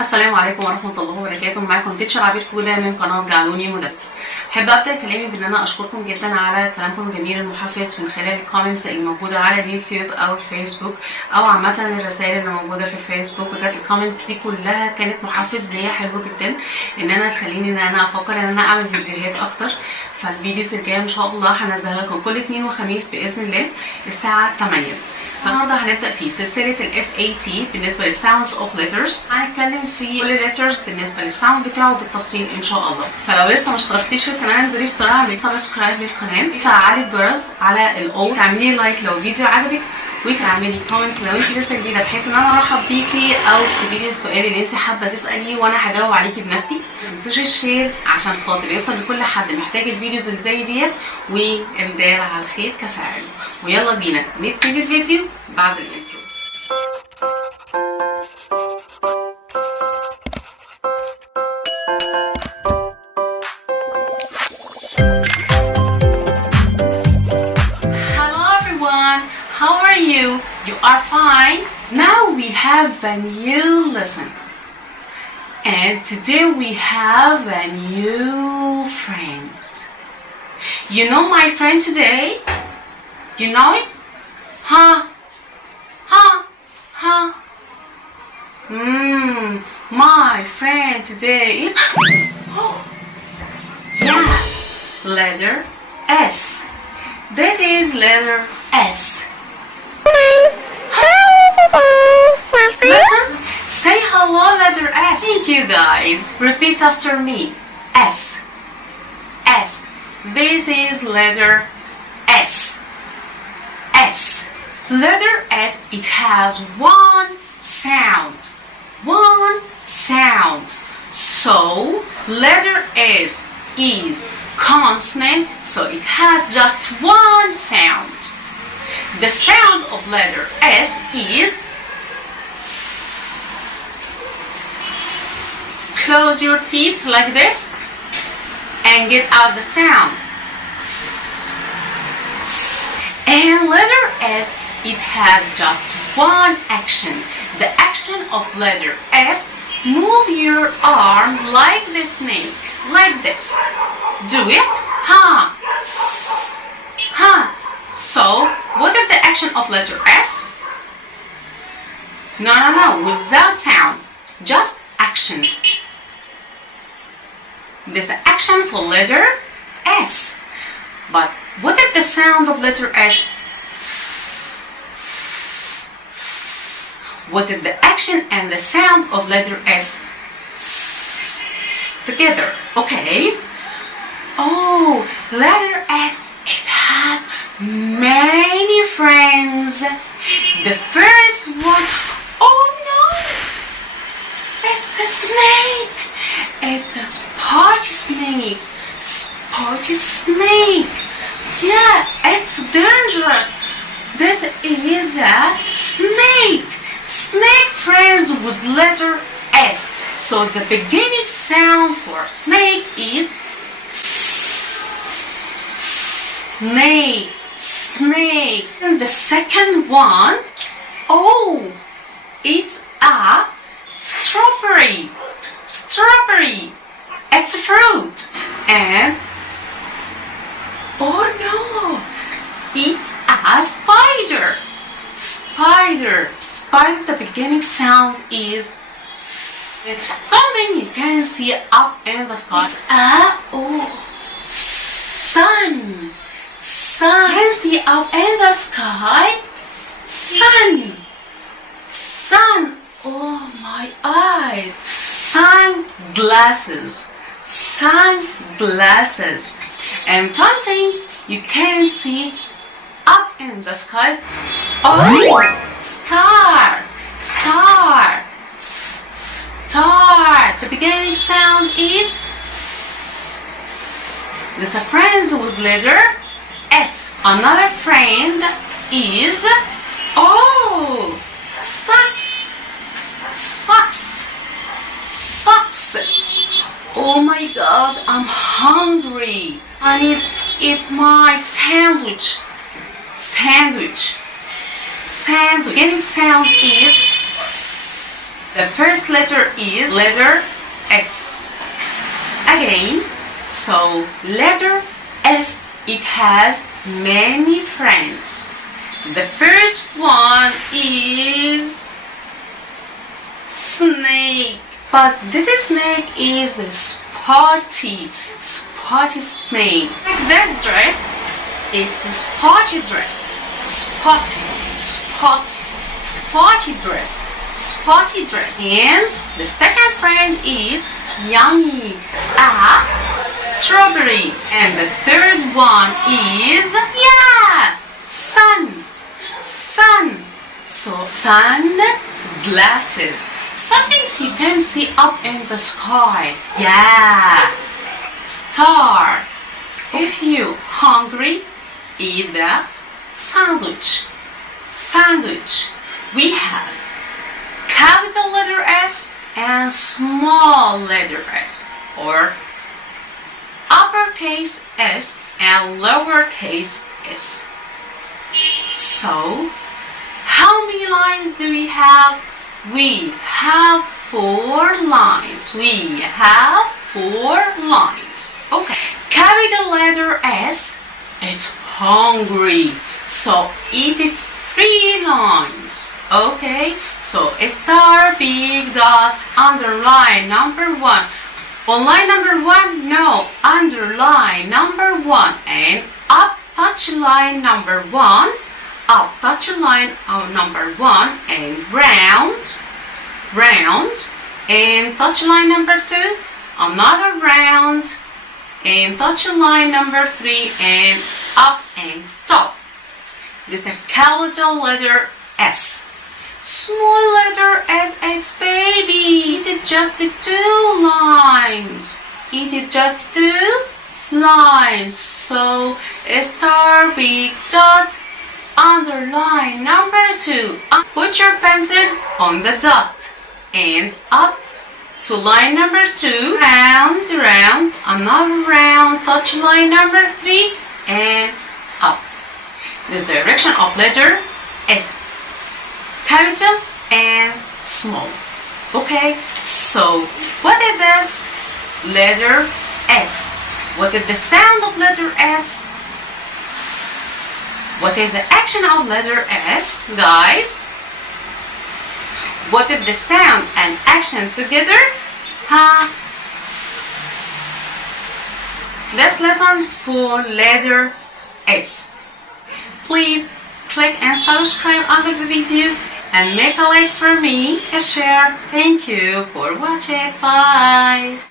السلام عليكم ورحمة الله وبركاته. معاكم تيتشر عبير فودة من قناة جعلوني مدرسه. احب ابدا كلامي بان انا اشكركم جدا على كلامكم الجميل المحفز من خلال الكومنتس اللي موجوده على اليوتيوب او الفيسبوك او عامه الرسائل اللي موجوده في الفيسبوك. بجد الكومنتس دي كلها كانت محفز ليا حلو جدا ان انا تخليني ان انا افكر ان انا اعمل فيديوهات اكتر. فالفيديوز الجايه ان شاء الله هنزلها لكم كل اثنين وخميس باذن الله الساعه 8. فالنهارده هنبدا في سلسله ال SAT بالنسبه للساوندز اوف ليترز. هنتكلم في كل ليترز بالنسبه للساوند بتاعه بالتفصيل ان شاء الله. فلو لسه ما اشتركتيش في القناه انزلي بسرعه اعملي سبسكرايب للقناه، فعلي الجرس على الاول، تعملي لايك لو الفيديو عجبك، وتعملي كومنت لو انت لسه جديده بحيث ان انا ارحب بيكي، او تكتبي لي السؤال اللي انت حابه تساليه وانا هجاوب عليكي بنفسي. ما تنسوش الشير عشان خاطر يوصل لكل حد محتاج الفيديوز اللي زي ديت، والدال على الخير كفاعل. ويلا بينا نبتدي الفيديو بعد الانترو. How are you? You are fine? Now we have a new lesson. And today we have a new friend. You know my friend today? You know it? Huh? Huh? Huh? My friend today is... yeah, letter S. This is letter S. Listen, say hello, letter S. Thank you guys. Repeat after me. S. S. This is letter S. S. Letter S, it has one sound. One sound. So, letter S is consonant, so it has just one sound. The sound of letter S is... close your teeth like this and get out the sound. And letter S, it has just one action. The action of letter S, move your arm like the snake, like this. Do it. Ha. Ha. So, what is the action of letter S? No, without sound. Just action. There's an action for letter S. But what is the sound of letter S? What is the action and the sound of letter S? Together. Okay. Oh, letter S, it has many friends. The first one, oh no, it's a snake. It's a spotty snake. Spotty snake. Yeah, it's dangerous. This is a snake. Snake friends with letter S. So the beginning sound for snake is snake. Snake. And the second one, oh, it's a strawberry. Strawberry. It's a fruit. And oh no, it's a spider. Spider. Spider, the beginning sound is something you can see up in the sky. It's sun. Sun. You can see up in the sky. Sun. Sun. Oh my eyes. Sunglasses. Sunglasses. And something you can see up in the sky. Oh, star. Star. Star. The beginning sound is... There's a friend with letter S. Another friend is... oh, socks. Socks. Socks. Oh my god, I'm hungry. I need to eat my sandwich. Sandwich. Sandwich. Beginning sound is... The first letter is letter S. Again, so letter S, it has many friends. The first one is snake. But this snake is a spotty snake. This dress, it's a spotty dress. Spotty dress. And the second friend is yummy, a strawberry. And the third one is, sun. So sun glasses, something you can see up in the sky. Star. If you hungry, eat the sandwich. We have capital letter S and small letter S, or uppercase S and lowercase s. So, how many lines do we have? We have 4 lines. Okay. Capital letter S, it's hungry. So it is 3 lines. Okay. So star, big dot, underline number 1. On line number 1, no, underline number 1, and up touch line number 1. Up touch line number 1 and round, and touch line number 2, another round, and touch line number 3 and up and stop. This is a capital letter S. Small letter S, it's baby. It is just 2 lines. So star, big dot, underline number 2. Put your pencil on the dot and up to line number 2. Round, another round, touch line number 3 and up. This direction of letter S. Capital and small. Okay, so what is this? Letter S. What is the sound of letter S? What is the action of letter S, guys? What is the sound and action together? This lesson for letter S. Please click and subscribe under the video and make a like for me, a share. Thank you for watching. Bye.